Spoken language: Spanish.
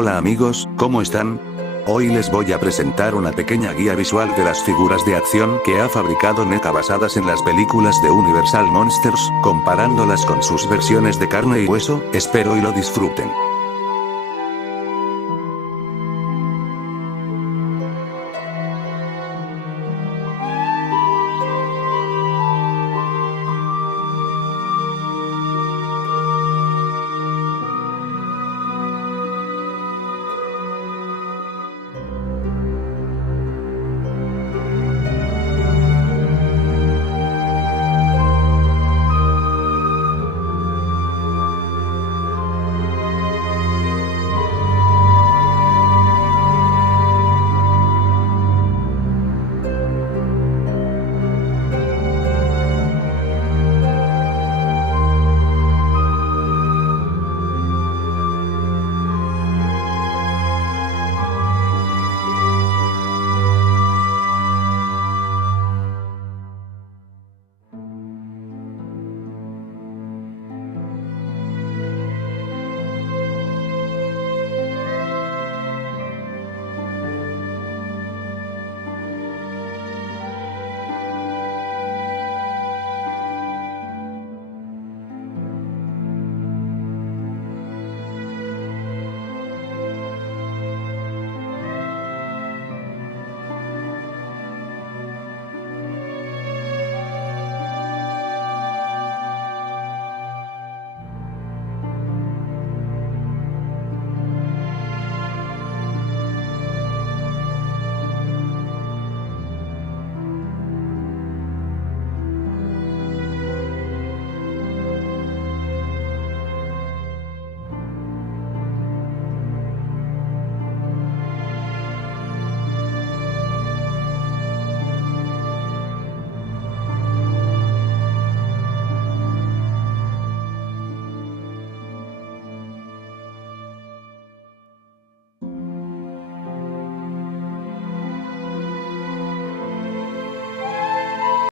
Hola amigos, ¿cómo están? Hoy les voy a presentar una pequeña guía visual de las figuras de acción que ha fabricado NECA basadas en las películas de Universal Monsters, comparándolas con sus versiones de carne y hueso, espero y lo disfruten.